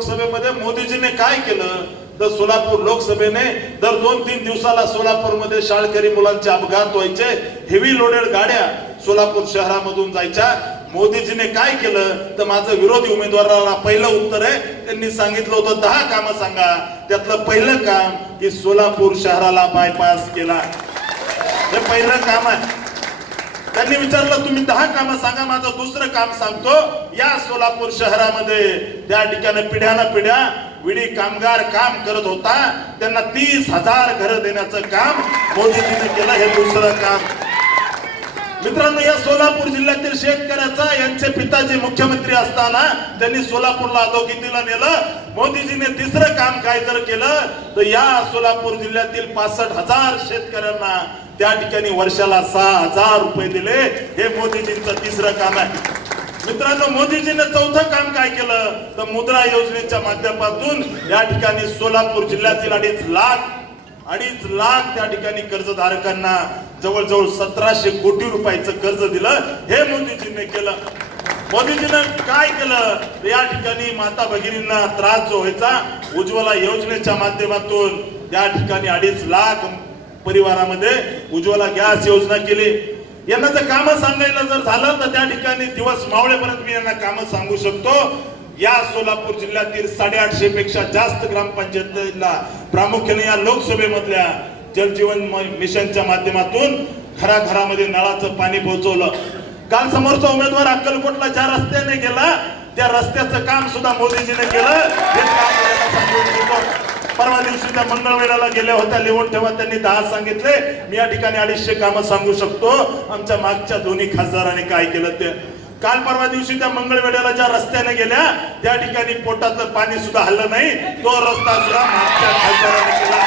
लोकसभेमध्ये मोदीजीने काय केलं? तर सोलापूर लोकसभेने दर दोन तीन दिवसाला सोलापूरमध्ये शाळकरी मुलांचे अपघात व्हायचे. हेवी लोडेड गाड्या सोलापूर शहरामधून जायच्या. मोदीजीने काय केलं? तर माझं विरोधी उमेदवाराला पहिलं उत्तर आहे. त्यांनी सांगितलं होतं दहा कामं सांगा. त्यातलं पहिलं काम की सोलापूर शहराला बायपास केला. हे पहिलं काम आहे. त्यांनी विचारलं तुम्ही दहा कामं सांगा माझं दुसरं काम सांगतो. या सोलापूर शहरामध्ये त्या ठिकाणी पिढ्याना पिढ्या विडी कामगार काम करत होता. त्यांना तीस हजार घरं देण्याचं काम मोदीजीने केलं हे दुसरं काम. मित्रांनो या सोलापूर जिल्ह्यातील शेतकऱ्याचा यांचे पिताजी मुख्यमंत्री असताना त्यांनी सोलापूरला अधोगतीला नेलं. मोदीजीने तिसरं काम काय जर केलं तर या सोलापूर जिल्ह्यातील पासष्ट हजार शेतकऱ्यांना त्या ठिकाणी वर्षाला सहा हजार रुपये दिले. हे मोदीजींचं तिसरं काम आहे. मित्रांनो मोदीजीने चौथं काम काय केलं? तर मुद्रा योजनेच्या माध्यमातून या ठिकाणी सोलापूर जिल्ह्यातील अडीच लाख अडीच लाख त्या ठिकाणी कर्जधारकांना जवळजवळ सतराशे कोटी रुपयाचं कर्ज दिलं. हे मोदीजीने केलं. मोदीजीनं काय केलं? या ठिकाणी माता भगिनींना त्रास जो व्हायचा उज्ज्वला योजनेच्या माध्यमातून त्या ठिकाणी अडीच लाख परिवारामध्ये उज्ज्वला गॅस योजना केली. यांना जर कामं सांगायला जर झालं तर त्या ठिकाणी दिवस मावळेपर्यंत मी यांना कामं सांगू शकतो. या सोलापूर जिल्ह्यातील साडेआठशे पेक्षा जास्त ग्रामपंचायतीला प्रामुख्याने या लोकसभेमधल्या जलजीवन मिशनच्या माध्यमातून घराघरामध्ये नळाचं पाणी पोहोचवलं. काल समोरचा उमेदवार अक्कलकोटला ज्या रस्त्याने गेला त्या रस्त्याचं काम सुद्धा मोदीजीने केलं. परवा दिवशी त्या मंगळवेढ्याला गेल्या होत्या लिहून ठेवा त्यांनी दहा सांगितले. मी या ठिकाणी अडीचशे कामं सांगू शकतो. आमच्या मागच्या दोन्ही खासदारांनी काय केलं ते. काल परवा दिवशी त्या मंगळवेढ्याला ज्या रस्त्याने गेल्या त्या ठिकाणी पोटातलं पाणी सुद्धा हल्लं नाही. तो रस्ता सुद्धा मागच्या खासदारांनी केला.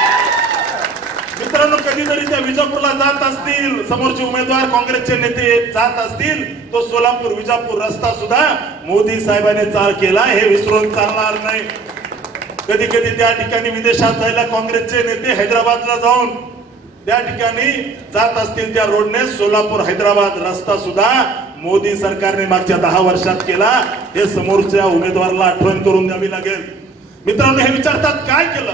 मित्रांनो कधीतरी त्या विजापूरला जात असतील समोरचे उमेदवार काँग्रेसचे नेते जात असतील तो सोलापूर विजापूर रस्ता सुद्धा मोदी साहेबांनी चाल केला. हे विसरून चालणार नाही. कधी कधी त्या ठिकाणी विदेशात जायला काँग्रेसचे नेते हैदराबादला जाऊन त्या ठिकाणी जात असतील त्या रोडने सोलापूर हैदराबाद रस्ता सुद्धा मोदी सरकारने मागच्या दहा वर्षात केला. हे समोरच्या उमेदवाराला आठवण करून द्यावी लागेल. मित्रांनो हे विचारतात काय केलं?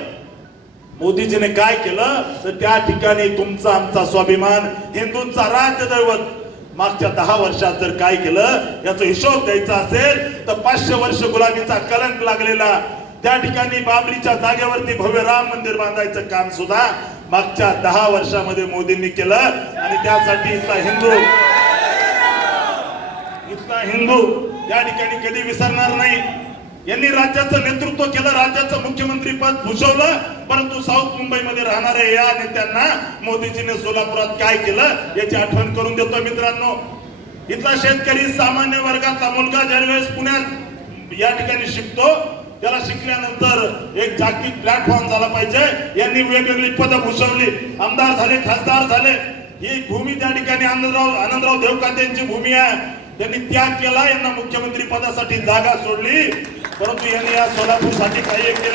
मोदीजीने काय केलं? तर त्या ठिकाणी तुमचा आमचा स्वाभिमान हिंदूंचा राज्य दैवत मागच्या दहा वर्षात जर काय केलं याचा हिशोब द्यायचा असेल तर पाचशे वर्ष गुलामीचा कलंक लागलेला. त्या ठिकाणी बाबरीच्या जागेवरती भव्य राम मंदिर बांधायचं काम सुद्धा मागच्या दहा वर्षामध्ये मोदींनी केलं. आणि त्यासाठी इथला हिंदू इथला हिंदू त्या ठिकाणी कधी विसरणार नाही. यांनी राज्याचं नेतृत्व केलं राज्याचं मुख्यमंत्री पद भूषवलं परंतु साऊथ मुंबईमध्ये राहणाऱ्या या नेत्यांना मोदीजीने सोलापुरात काय केलं याची आठवण करून देतो मित्रांनो. इथला शेतकरी सामान्य वर्गातला मुलगा ज्यावेळेस पुण्यात या ठिकाणी शिकतो त्याला शिकल्यानंतर एक जागतिक प्लॅटफॉर्म झाला पाहिजे. यांनी वेगवेगळी पदं भूषवली. आमदार झाले खासदार झाले. ही भूमी त्या ठिकाणी आनंदराव आनंदराव देवकाते यांची भूमी आहे. त्यांनी त्याग केला यांना मुख्यमंत्री पदासाठी जागा सोडली. परंतु यांनी या सोलापूरसाठी काही एक केलं